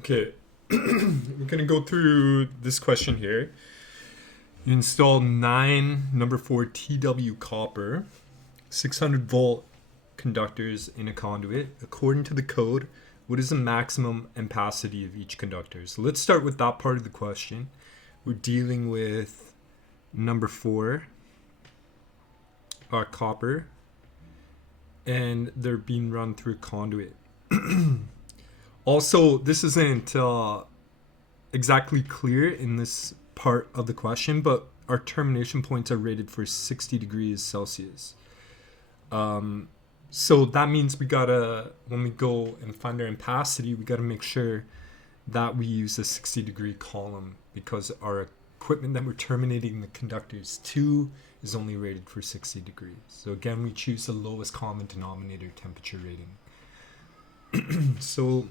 Okay, we're gonna go through this question here. You install 9 number 4 TW copper, 600 volt conductors in a conduit. According to the code, what is the maximum ampacity of each conductor? So let's start with that part of the question. We're dealing with number 4, copper, and they're being run through a conduit. Also, this isn't exactly clear in this part of the question, but our termination points are rated for 60 degrees Celsius. So that means we gotta, when we go and find our ampacity, we gotta make sure that we use a 60-degree column because our equipment that we're terminating the conductors to is only rated for 60 degrees. So again, we choose the lowest common denominator temperature rating. So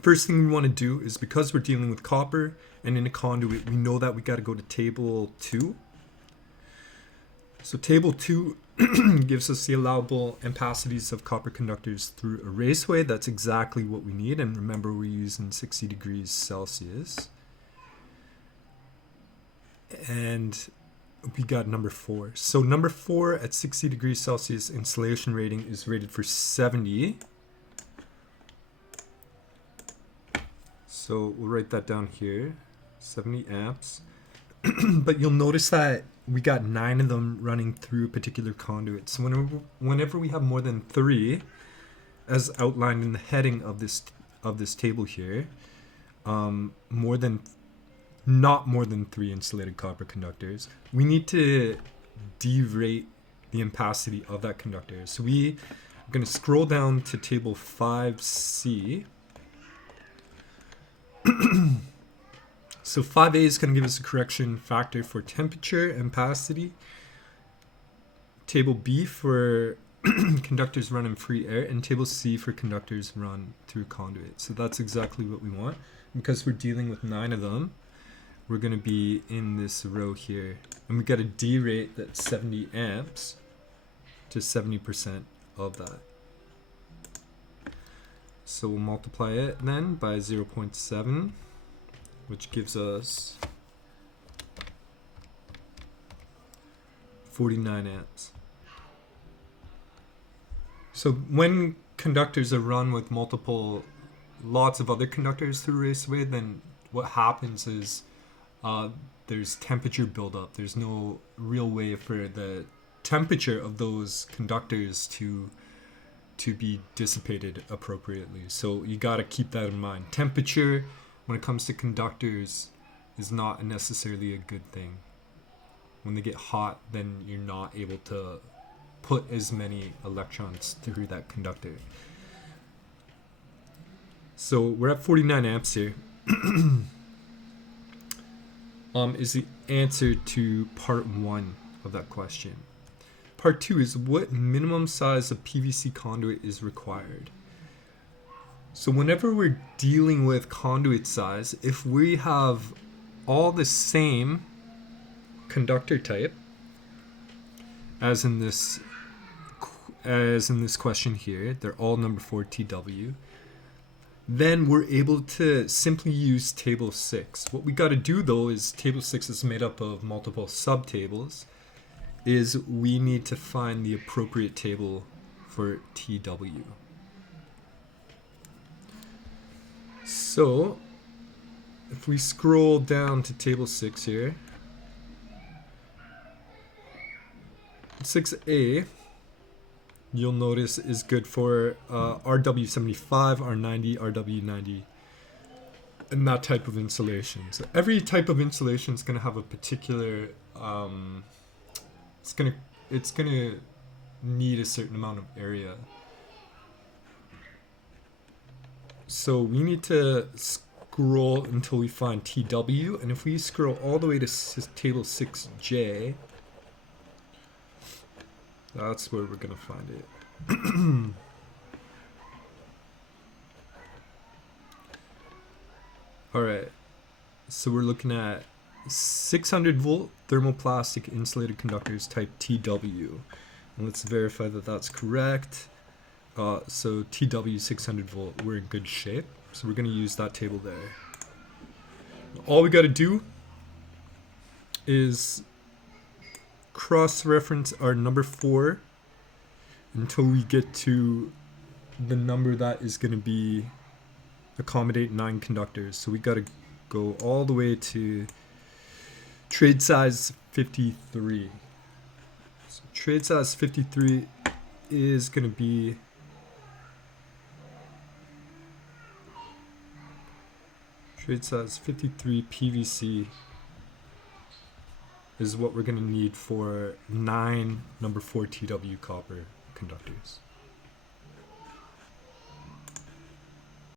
first thing we want to do is, because we're dealing with copper and in a conduit, we know that we got to go to table 2. So table 2 gives us the allowable ampacities of copper conductors through a raceway. That's exactly what we need, and remember we're using 60 degrees Celsius. And we got number 4. So number 4 at 60 degrees Celsius insulation rating is rated for 70. So we'll write that down here, 70 amps. But you'll notice that we got 9 of them running through a particular conduit. So whenever we have more than 3, as outlined in the heading of this table here, not more than 3 insulated copper conductors, we need to derate the ampacity of that conductor. So we are going to scroll down to table 5C. So 5A is going to give us a correction factor for temperature and ampacity. Table B for conductors run in free air, and table C for conductors run through conduit. So that's exactly what we want. Because we're dealing with 9 of them, we're going to be in this row here. And we got to derate that 70 amps to 70% of that. So we'll multiply it then by 0.7, which gives us 49 amps. So when conductors are run with lots of other conductors through raceway, then what happens is there's temperature buildup. There's no real way for the temperature of those conductors to be dissipated appropriately. So you got to keep that in mind. Temperature, when it comes to conductors, is not necessarily a good thing. When they get hot, then you're not able to put as many electrons through that conductor. So we're at 49 amps here. Is the answer to part 1 of that question. Part 2 is, what minimum size of PVC conduit is required? So whenever we're dealing with conduit size, if we have all the same conductor type as in this question here, they're all number 4 TW, then we're able to simply use table 6. What we got to do though is, table 6 is made up of multiple subtables, is we need to find the appropriate table for TW. So if we scroll down to table 6 here, 6A, you'll notice is good for RW75, R90, RW90, and that type of insulation. So every type of insulation is going to have a particular it's gonna need a certain amount of area. So we need to scroll until we find TW, and if we scroll all the way to table 6J, that's where we're gonna find it. Alright, so we're looking at 600 volt thermoplastic insulated conductors type TW. And let's verify that that's correct. So TW 600 volt, we're in good shape. So we're going to use that table there. All we got to do is cross-reference our number 4 until we get to the number that is going to be accommodate 9 conductors. So we got to go all the way to trade size 53. So trade size 53 is going to be trade size 53 PVC is what we're going to need for 9 number 4 TW copper conductors.